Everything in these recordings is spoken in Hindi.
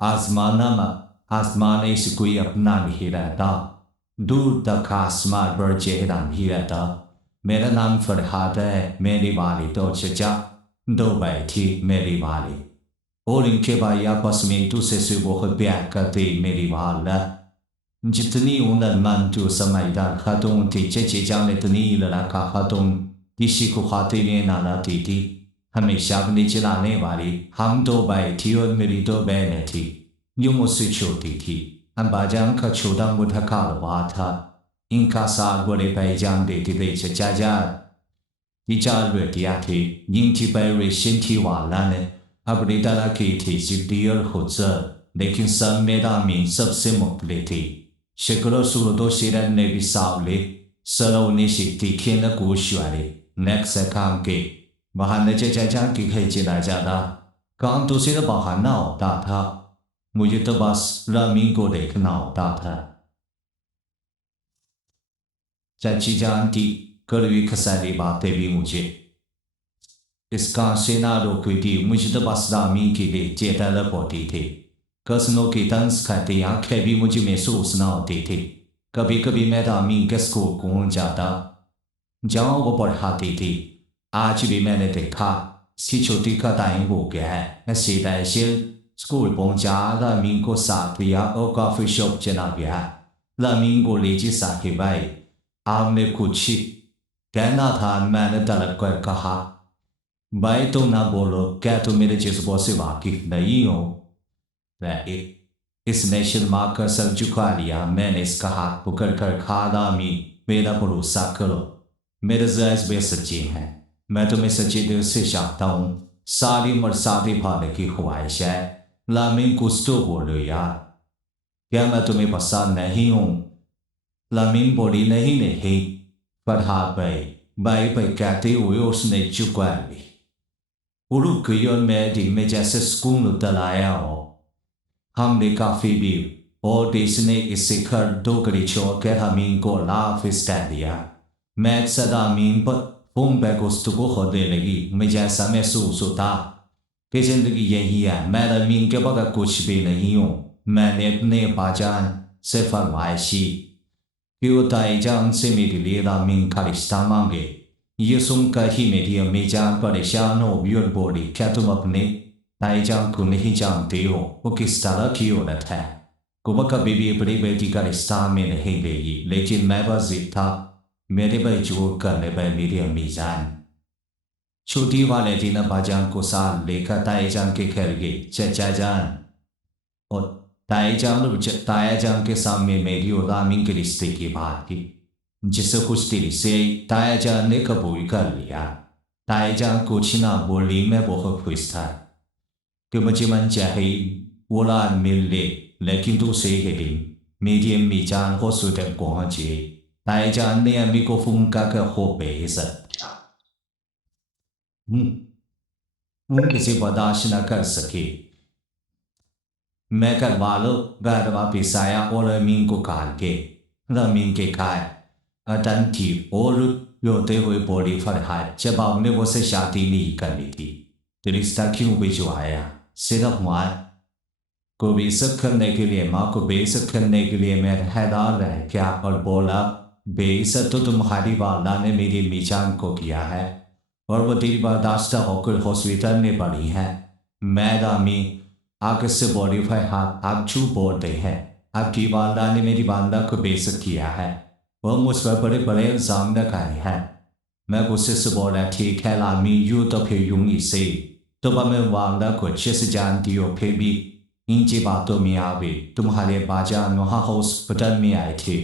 आसमाना में आसमान से कोई अपना नहीं रहता, दूर तक आसमान पर चेहरा नहीं रहता। मेरा नाम फरहाद है, मेरी वाली तो चचा, दो भाई थी मेरी वाली, और इनके भाई आपस में एक दूसरे से बहुत प्यार करते। मेरी वाला जितनी उन्नतमंद जो समझदार खातून थी, चचे जान इतनी लड़का खातून, किसी को खाते में ना लाती थी, हमेशा अपने चलाने वाली। हम दो भाई थी और मेरी दो बहनें थी, जो मुझसे छोटी थी। अब्बाजान का छोटा मोटा कारोबार था, इनका साथ बड़े भाईजान देते थे। चचा जान की चार बेटियां थी, जिनकी परवरिश थी वाला ने अपनी तरह की थी, जिद्दी और खुदसर, लेकिन सब मेरा मीन सबसे मुखले थी। शक्ल सूरत सिरन ने भी सावले, सरों शिकती खेल कोश वाले, नेक्स्ट काम के बहाने चचा की घर चला जाता। काम तो सिर्फ बहाना होता था, मुझे तो बस रमीन को देखना होता था। चाची जान की कड़वी खसारी बातें भी मुझे इसका सेना रोकी थी, मुझे तो बस रमीन के लिए चेता लपटी थी। कसनों की तंस खाती आंखें भी मुझे महसूस न होती थी। कभी कभी मैं रमीन के स्कूल पहुंच जाता, जहाँ वो पढ़ाती थी। आज भी मैंने देखा, इसकी छोटी का टाइम हो गया है। मैं सीधा स्कूल पहुंचा, रमीन को साथ लिया और कॉफी शॉप चला गया। रमीन बोली, जी साहिब भाई, आपने कुछ कहना था? मैंने तलब कर कहा, भाई तुम ना बोलो, क्या तुम मेरे जज्बों से वाकिफ नहीं हो? इसने शर्मा कर सर झुका लिया। मैंने इसका हाथ पकड़ कर कहा, रमीन मेरा भरोसा करो, मेरे जज्बे सच्चे हैं, मैं तुम्हें सच्चे दिल से चाहता हूँ। सारी उम्र साथी भाने की ख्वाहिश है। रमीन कुछ तो बोलो यार, क्या मैं तुम्हें पसंद नहीं हूँ? रमीन बोली, नहीं नहीं। फरहाद भाई भाई भाई कहते हुए उसने झुका ली। रुक गई और मैं धीमे जैसे सुकून उतर आया हो। हमने काफी भी और इसने इसे घर दो घड़ी छोड़कर रमीन को लाफिस कह दिया। मैं अक्सर रमीन पर फोन पर गुफ्तगू होने लगी। मुझे ऐसा महसूस होता कि जिंदगी यही है, मैं रमीन के बगैर कुछ भी नहीं हूँ। मैंने अपने अब्बाजान से फरमाइशी कि वो ताईजान से मेरे लिए रमीन का रिश्ता मांगे। ये सुनकर ही मेरी अम्मी जान परेशान हो गई और बोली, क्या तुम अपने ताईजान को नहीं जानते हो? वो किस तरह की औरत है, को वह कभी भी अपनी बेटी का रिश्ता में नहीं देगी। लेकिन मैं बस जिद था, मेरे भाई जोर करने पर मेरी अम्मी जान छुट्टी वाले दिन अब्बाजान को साथ लेकर ताईजान के घर गई। चचा जान और तायाजान के सामने मेरी और रमीन के रिश्ते की बात की, जिसे कुछ देर से तायाजान ने कबूल कर लिया। तायाजान कुछ ना बोली, मैं बहुत खुश था कि मुझे मन चाहे वो रात मिल ले। लेकिन दूसरे ही दिन मेरी अम्मी जान हॉस्पिटल पहुंची। तायाजान ने अम्मी को फोन कर हो बेइज्जत किया। वो किसी बर्दाश्त न कर सके। मैं घर वालों घर वापिस आया और रमीन को कहा के रमीन के खाए अटन थी और रोते हुए बोली, फरहाद जब आपने वो से शादी नहीं करनी थी तो रिश्ता क्यों भिजवाया? सिर्फ माँ को बेइज्जत करने के लिए, माँ को बेइज्जत करने के लिए। मैं हैरान रह गया और बोला, बेइज्जत तो तुम्हारी वाला ने मेरी मीजान को किया है और वो दिल बर्दाश्त होकर हॉस्पिटल में पड़ी है। मैं रमीन आगे से बोली, फरहाद आप झूठ बोल रहे हैं, आपकी वालदा ने मेरी वालदा को बेइज्जत किया है, वह मुझ पर बड़े बड़े इल्जाम लगाए हैं। मैं गुस्से से बोला, ठीक है रमीन, यूँ तो फिर यूँ ही से, तो मैं वालदा को अच्छे से जानती हो, फिर भी इनकी बातों में आ गई। तुम्हारे बाजान वहाँ हॉस्पिटल में आए थे,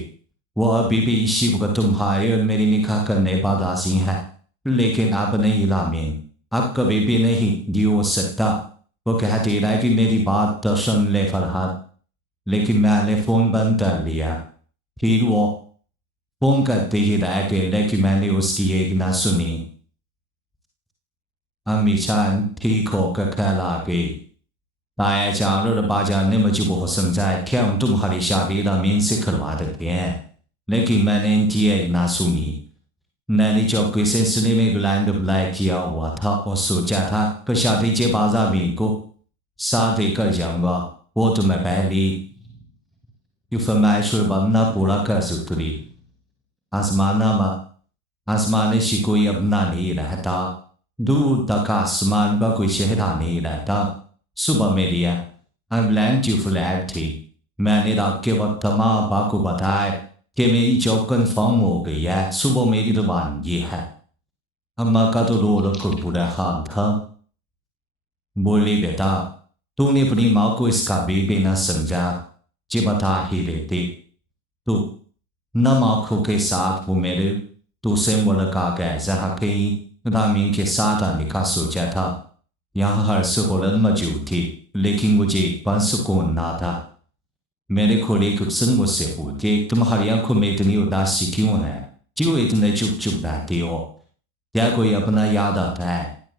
वो अभी भी इसी वक्त तुम्हारे और मेरी निकाह करने पर राजी हैं, लेकिन आप नहीं रमीन, आप कभी भी नहीं दी हो सकता। वो कहती रहा कि मेरी बात तो सुन ले फरहाद, लेकिन मैंने फ़ोन बंद कर लिया। फिर वो फ़ोन करते ही रह गए, लेकिन मैंने उसकी एक ना सुनी। अम्मी जान ठीक होकर घर आ गई। तायाजान और अब्बाजान ने मुझे बहुत समझाया कि हम तुम्हारी शादी रमीन से करवा देते हैं, लेकिन मैंने इनकी एक ना सुनी। मैंने चौकी सिलसिले में ग्लैंड अप्लाई किया हुआ था और सोचा था कि शादी के बाद रमीन को साथ लेकर जाऊंगा। वो तुम्हें पहली ये फरमाइश और बनना पूरा कर सकती आसमान से कोई अपना नहीं रहता दूर तक आसमान का कोई चेहरा नहीं रहता सुबह मेरी एम्बुलेंस की फ्लैट थी मैंने रात के वक्त माँ बाप को बताया कि मेरी जॉब कंफर्म हो गई है सुबह मेरी दुकान ये है अम्मा का तो रो रो कर बुरा हाल था बोली बेटा तूने अपनी माँ को इसका बेबी न समझा जे बता ही देती तो नम आंखों के साथ वो मेरे तो से मुलाकात है जहाँ कहीं रामीन के साथ आने का सोचा था यहाँ हर सहूलत मौजूद थी लेकिन मुझे पर सुकून ना था मेरे खोले कुछ मुझसे पूछे तुम्हारी आंखों में इतनी उदासी क्यों है क्यों इतने चुप चुप रहती हो क्या कोई अपना याद आता है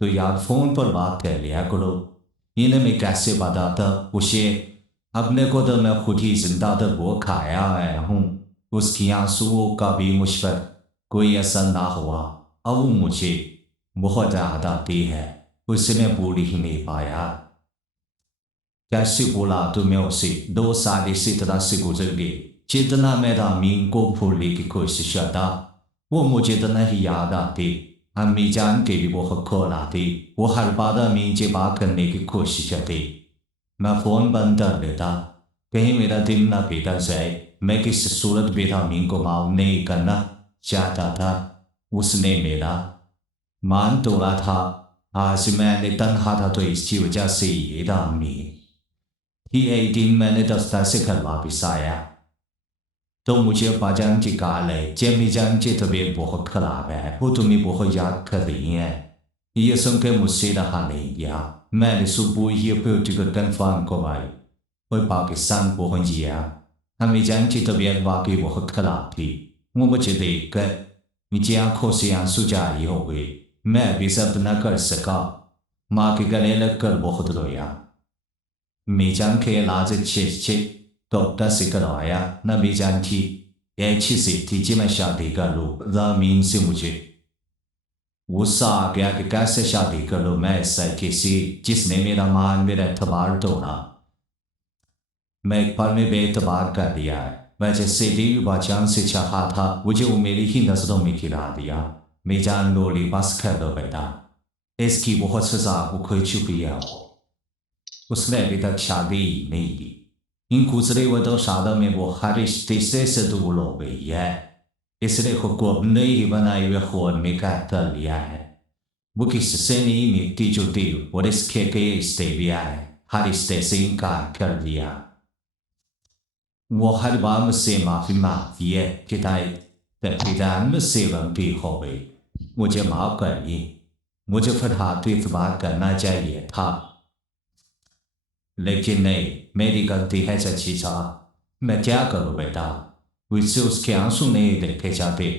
तो यार फोन पर बात कर लिया करो इन्हें मैं कैसे बताता उसे अपने को तो मैं खुद ही जिंदा तक वो खाया आया हूँ उसकी आंसुओं का भी मुझ पर कोई असर ना हुआ अब वो मुझे बहुत याद आती है उसे मैं भूल ही नहीं पाया कैसे बोला तो मैं उसे 2 साल इसी तरह से गुजर गई जितना मेरा मीन को भूलने की कोशिश करता वो मुझे इतना ही याद आती अम्मी जान के भी बहुत खोल आती वो हर बार अम्मी से बात करने की कोशिश करती मैं फोन बंद कर देता कहीं मेरा दिल ना बिगड़ जाए मैं किस सूरत बेटा मीन को माफ नहीं करना चाहता था उसने मेरा मान तोड़ा था आज मैंने तनहा था तो इसकी वजह से ये अम्मी ही एक दिन मैंने दफ्तर से घर वापिस आया तो मुझे अब्बाजान की कॉल है जेमी जान की तबीयत बहुत खराब है वो तुम्हें बहुत याद कर रही है ये सुनकर मुझसे रहा नहीं गया मैंने सुबह ही अपनी टिकट कन्फर्म करवाई और पाकिस्तान पहुंच गया अम्मी जान की तबीयत वाकई बहुत खराब थी वो मुझे देख कर मुझे आंखों से आंसू जारी हो गए मैं भी सब न कर सका माँ के गले लगकर बहुत रोया मीजान के इलाज अच्छे डॉक्टर से करवाया न मीजान की अच्छी से थी कि मैं शादी कर लूँ रामीन से मुझे गुस्सा आ गया कि कैसे शादी कर लूँ मैं ऐसा किसी जिसने मेरा मान मेरा एतबार तोड़ा मैं एक पल में बेतबार कर दिया है मैं जैसे देवी बाचान से चाहा था मुझे वो मेरी ही नजरों में गिरा दिया मीजान बोली बस कर दो बेटा इसकी बहुत सजा को खोई चुकी है उसने अभी तक शादी नहीं की इन गुजरे हुए 2 सालों में वो हर रिश्ते से दूर हो गई है इसने खुद को अपने ही बनाए हुए खून में कैद कर लिया है वो किससे नहीं मिलती जुलती और इसके कई रिश्ते भी आए हर रिश्ते से इनकार कर दिया वो हर बार मुझसे माफी मांगती है कि तकरीबन मुझसे गलती हो गई मुझे माफ करिए मुझे फरहात इतबार करना चाहिए था लेकिन नहीं मेरी गलती है सच्ची सा मैं क्या करूं बेटा उससे उसके आंसू नहीं देखे जाते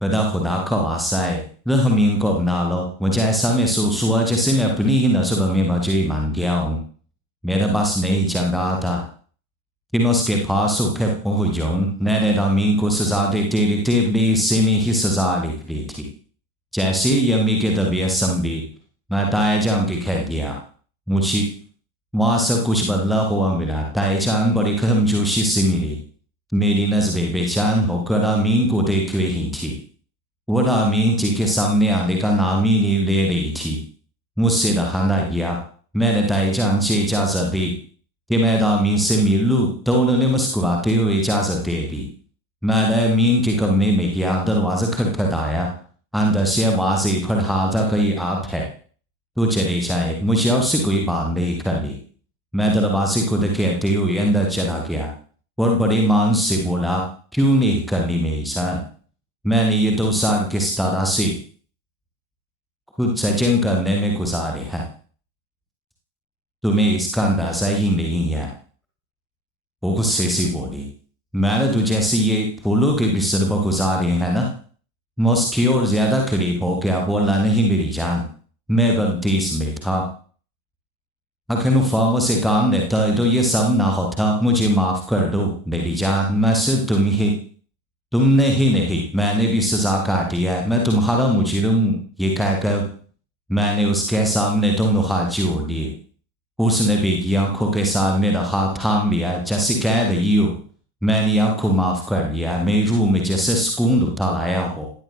बेटा खुदा का वास्ता है रहमीन को अपना लो मुझे ऐसा महसूस हुआ जैसे मैं अपनी ही नजरों में बजरी मान गया हूँ मेरे पास नहीं चल रहा था कि मैं उसके पास उठे पहुंच जाऊं मैंने रहमीन को सजा देते देते बेसे में ही सजा लिख ली थी जैसे ही अम्मी के तबीयत संभी मैं तायाजान के कह दिया मुझे वहाँ सब कुछ बदला हुआ मिला तायाजान बड़ी गर्मजोशी से मिली मेरी नजरें बेचैन होकर आमीन को देख रही थी वो आमीन जी के सामने आने का नाम ही नहीं ले रही थी मुझसे रहा न गया मैंने तायाजान से इजाजत दी कि मैं आमीन से मिल लूँ तो उन्होंने मुस्कुराते हुए इजाजत दे दी मैंने आमीन के कमरे में गया दरवाजा खटखटाया अंदर से आवाज़ फरहादा कहीं आप है तो चले जाए मुझे उससे कोई बात नहीं करनी मैं दरवाजे को कहते हुए अंदर चला गया और बड़े मान से बोला क्यों नहीं करनी मेरी जान मैंने ये 2 साल किस तरह से खुद सजन करने में गुजारे हैं तुम्हें इसका अंदाजा ही नहीं है वो गुस्से से बोली मैंने तुझे जैसे ये फूलों के बिस्तर पर गुजारे हैं ना मौसकी और ज्यादा करीब हो गया बोला नहीं मेरी जान मैं गलती इसमें था अगर मुफामों से काम लेता है तो ये सब ना होता मुझे माफ कर दो मेरी जान मैं सिर्फ तुमने ही नहीं मैंने भी सजा काटी है मैं तुम्हारा मुजरिम ये कहकर मैंने उसके सामने दोनों हाथ जोड़ दिए उसने भी आंखों के साथ मेरा हाथ थाम लिया जैसे कह रही हो मैंने आपको माफ कर दिया मैं रूह में जैसे सुकून उठा लाया हो